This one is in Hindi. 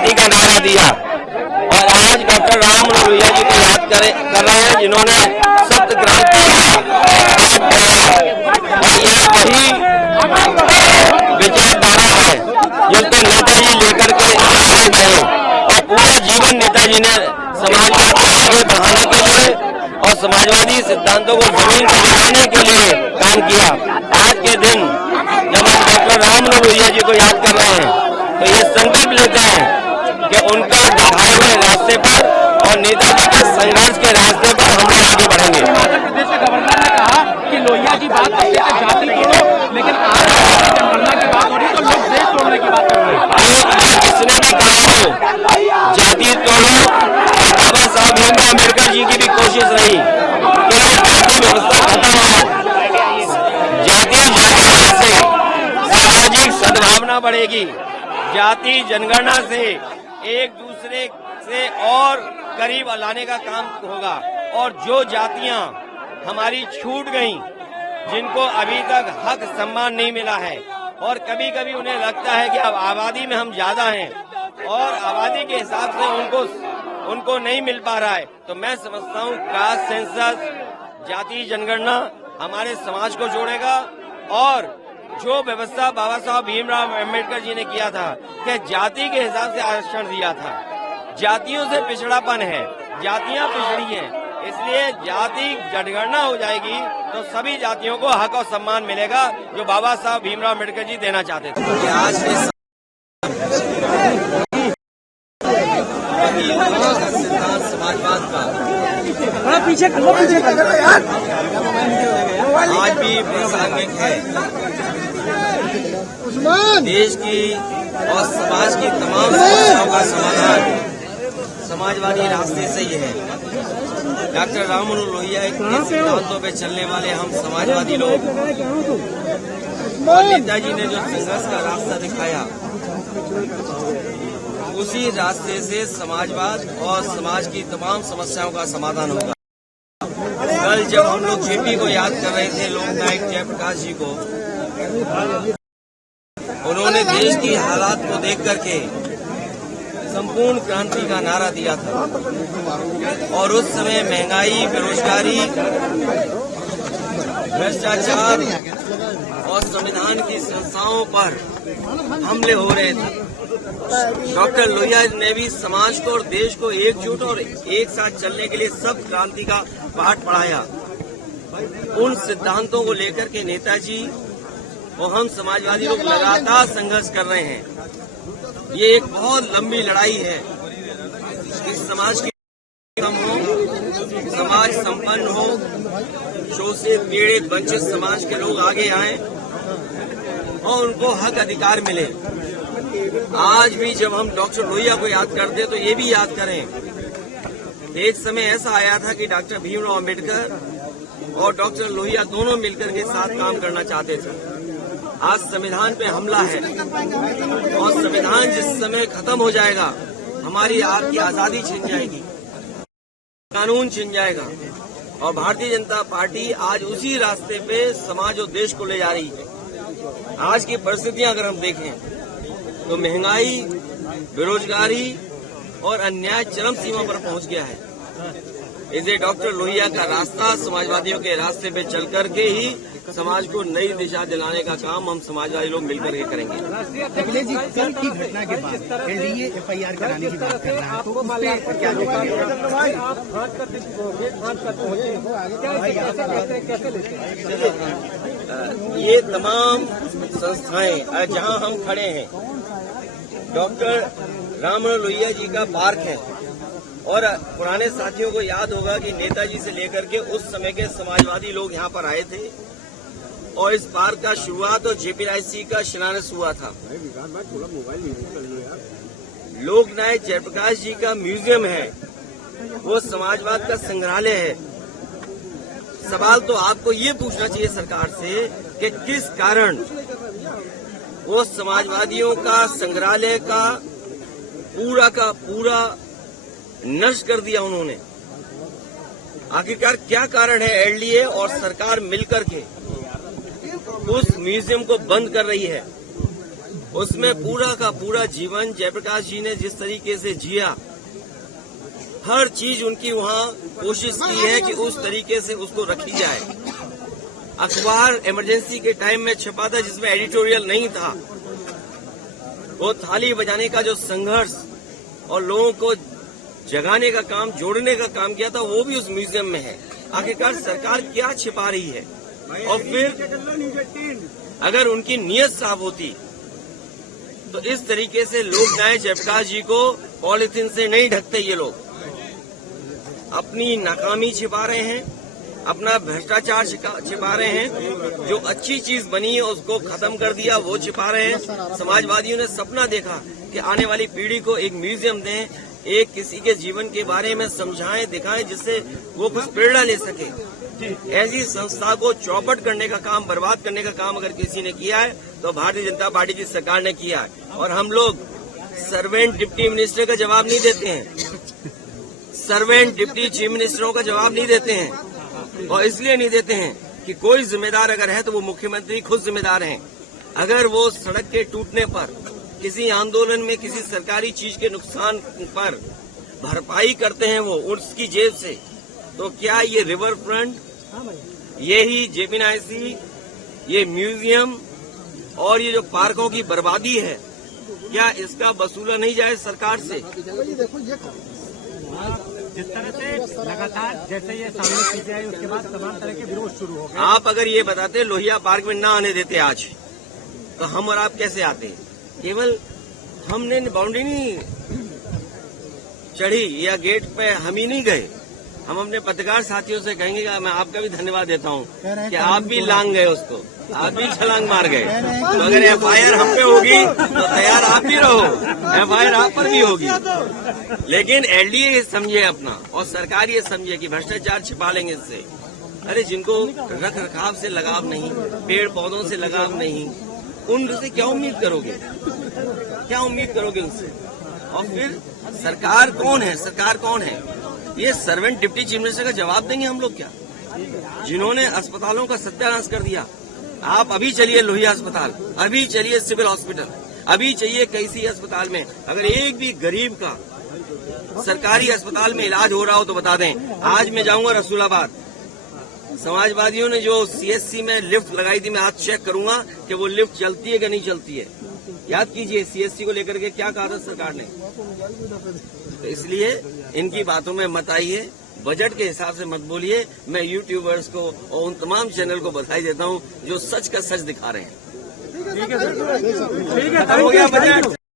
क्रांति का नारा दिया और आज डॉक्टर राम मनोहर लोहिया जी को याद कर रहे हैं जिन्होंने सप्त क्रांति वही विचारधारा है जिसको नेताजी लेकर के आगे गए और पूरा जीवन नेताजी ने समाज को आगे बढ़ाने के लिए और समाजवादी सिद्धांतों को जमीन पर लाने के लिए काम किया। आज के दिन जब हम डॉक्टर राम मनोहर लोहिया जी को याद कर रहे हैं तो ये संकल्प लेते हैं कि उनका दिखाए हुए रास्ते पर और नेताजी के संघर्ष के रास्ते पर हम लोग आगे बढ़ेंगे। प्रदेश के गवर्नर ने कहा कि लोहिया जी बात करते हैं जाति तोड़ो, लेकिन आज जनगणना की बात हो रही तो लोग देश तोड़ने की बात कर रहे हैं। किसने भी कहा हो जाति तोड़ो, बाबा साहब भीमराव अम्बेडकर जी की भी कोशिश रही कि जाति व्यवस्था खत्म हो, जाति जनगणना से सामाजिक सद्भावना बढ़ेगी, जाति जनगणना से एक दूसरे से और करीब लाने का काम होगा और जो जातियां हमारी छूट गईं, जिनको अभी तक हक सम्मान नहीं मिला है और कभी कभी उन्हें लगता है कि अब आबादी में हम ज्यादा हैं और आबादी के हिसाब से उनको नहीं मिल पा रहा है, तो मैं समझता हूं कास्ट सेंसस, जाति जनगणना हमारे समाज को जोड़ेगा और जो व्यवस्था बाबा साहब भीमराव अम्बेडकर जी ने किया था कि जाति के हिसाब से आरक्षण दिया था, जातियों से पिछड़ापन है, जातियां पिछड़ी हैं, इसलिए जाति जनगणना हो जाएगी तो सभी जातियों को हक और सम्मान मिलेगा जो बाबा साहब भीमराव अम्बेडकर जी देना चाहते थे। आज समाजवाद का पीछे आज भी प्रासंगिक है। देश की और समाज की तमाम समस्याओं का समाधान समाजवादी रास्ते से ही है। डॉक्टर राम मनोहर लोहिया के सिद्धांतों पे चलने वाले हम समाजवादी लोग और नेताजी ने जो संघर्ष का रास्ता दिखाया उसी रास्ते से समाजवाद और समाज की तमाम समस्याओं का समाधान होगा। कल जब हम लोग जेपी को याद कर रहे थे, लोकनायक जयप्रकाश जी को, उन्होंने देश की हालात को देख करके संपूर्ण क्रांति का नारा दिया था और उस समय महंगाई, बेरोजगारी, भ्रष्टाचार और संविधान की संस्थाओं पर हमले हो रहे थे। डॉक्टर लोहिया ने भी समाज को और देश को एकजुट और एक साथ चलने के लिए सब क्रांति का पाठ पढ़ाया। उन सिद्धांतों को लेकर के नेताजी और हम समाजवादी लोग लगातार संघर्ष कर रहे हैं। ये एक बहुत लंबी लड़ाई है। इस समाज की कम हो, समाज संपन्न हो, शोषित, पीड़ित, वंचित समाज के लोग आगे आएं और उनको हक अधिकार मिले। आज भी जब हम डॉक्टर लोहिया को याद करते तो ये भी याद करें, एक समय ऐसा आया था कि डॉक्टर भीमराव अम्बेडकर और डॉक्टर लोहिया दोनों मिलकर के साथ काम करना चाहते थे। आज संविधान पे हमला है और संविधान जिस समय खत्म हो जाएगा हमारी आपकी आजादी छिन जाएगी, कानून छिन जाएगा और भारतीय जनता पार्टी आज उसी रास्ते पे समाज और देश को ले जा रही है। आज की परिस्थितियां अगर हम देखें तो महंगाई, बेरोजगारी और अन्याय चरम सीमा पर पहुंच गया है। इसे डॉक्टर लोहिया का रास्ता समाजवादियों के रास्ते पे चल करके ही समाज को नई दिशा दिलाने का काम हम समाजवादी लोग मिलकर के करेंगे। अखिलेश जी, कल की घटना के बाद एलडीए एफआईआर कराने की बात कर रहा है, तो क्या ये तमाम संस्थाएं जहां हम खड़े हैं, डॉक्टर राम मनोहर लोहिया जी का पार्क है और पुराने साथियों को याद होगा कि नेताजी से लेकर के उस समय के समाजवादी लोग यहाँ पर आए थे और इस पार्क का शुरुआत और जेपी राय सिंह का शिलान्यास हुआ था। लोकनायक जयप्रकाश जी का म्यूजियम है, वो समाजवाद का संग्रहालय है। सवाल तो आपको ये पूछना चाहिए सरकार से कि किस कारण वो समाजवादियों का संग्रहालय का पूरा नष्ट कर दिया उन्होंने। आखिरकार क्या कारण है एलडीए और सरकार मिलकर के उस म्यूजियम को बंद कर रही है? उसमें पूरा का पूरा जीवन जयप्रकाश जी ने जिस तरीके से जिया, हर चीज उनकी वहाँ कोशिश की है कि उस तरीके से उसको रखी जाए। अखबार इमरजेंसी के टाइम में छपा था जिसमें एडिटोरियल नहीं था। वो थाली बजाने का जो संघर्ष और लोगों को जगाने का काम, जोड़ने का काम किया था, वो भी उस म्यूजियम में है। आखिरकार सरकार क्या छिपा रही है? और फिर अगर उनकी नीयत साफ होती तो इस तरीके से लोकनायक जयप्रकाश जी को पॉलिथीन से नहीं ढकते। ये लोग अपनी नाकामी छिपा रहे हैं, अपना भ्रष्टाचार छिपा रहे हैं, जो अच्छी चीज बनी है उसको खत्म कर दिया वो छिपा रहे हैं। समाजवादियों ने सपना देखा कि आने वाली पीढ़ी को एक म्यूजियम दें, एक किसी के जीवन के बारे में समझाएं, दिखाएं, जिससे वो कुछ प्रेरणा ले सके। ऐसी संस्था को चौपट करने का काम, बर्बाद करने का काम अगर किसी ने किया है तो भारतीय जनता पार्टी की सरकार ने किया है। और हम लोग सर्वेंट डिप्टी मिनिस्टर का जवाब नहीं देते हैं, सर्वेंट डिप्टी चीफ मिनिस्टरों का जवाब नहीं देते हैं। और इसलिए नहीं देते हैं कि कोई जिम्मेदार अगर है तो वो मुख्यमंत्री खुद जिम्मेदार हैं। अगर वो सड़क के टूटने पर, किसी आंदोलन में किसी सरकारी चीज के नुकसान पर भरपाई करते हैं वो उसकी जेब से, तो क्या ये रिवर फ्रंट, ये ही जेपीएनआईसी, ये म्यूजियम और ये जो पार्कों की बर्बादी है, क्या इसका वसूला नहीं जाए सरकार से? जिस तरह से लगातार जैसे ये सामने चीजें आई उसके बाद तमाम तरह के विरोध शुरू हो गए। आप अगर ये बताते लोहिया पार्क में ना आने देते आज, तो हम और आप कैसे आते? केवल हमने बाउंड्री नहीं चढ़ी या गेट पे हम ही नहीं गए। हम अपने पत्रकार साथियों से कहेंगे कि मैं आपका भी धन्यवाद देता हूँ कि आप भी लांग गए उसको, आप भी छलांग मार गए। तो अगर एफआईआर हम पे होगी तो तैयार आप भी रहो, एफआईआर आप पर भी होगी। लेकिन एलडीए ये समझे अपना और सरकार ये समझे कि भ्रष्टाचार छिपा लेंगे इससे। अरे जिनको रख रखाव से लगाव नहीं, पेड़ पौधों से लगाव नहीं, उनसे क्या उम्मीद करोगे? क्या उम्मीद करोगे उनसे? और फिर सरकार कौन है? सरकार कौन है? ये सर्वेंट डिप्टी चीफ मिनिस्टर का जवाब देंगे हम लोग क्या, जिन्होंने अस्पतालों का सत्यानाश कर दिया? आप अभी चलिए लोहिया अस्पताल, अभी चलिए सिविल हॉस्पिटल, अभी चाहिए कैसी अस्पताल में अगर एक भी गरीब का सरकारी अस्पताल में इलाज हो रहा हो तो बता दें। आज मैं जाऊंगा रसूलाबाद, समाजवादियों ने जो सीएससी में लिफ्ट लगाई थी, मैं आज चेक करूंगा कि वो लिफ्ट चलती है कि नहीं चलती है। याद कीजिए सीएससी को लेकर के क्या कहा था सरकार ने। तो इसलिए इनकी बातों में मत आइए, बजट के हिसाब से मत बोलिए। मैं यूट्यूबर्स को और उन तमाम चैनल को बधाई देता हूं जो सच का सच दिखा रहे हैं। ठीक है सर, ठीक है, हो गया बजट।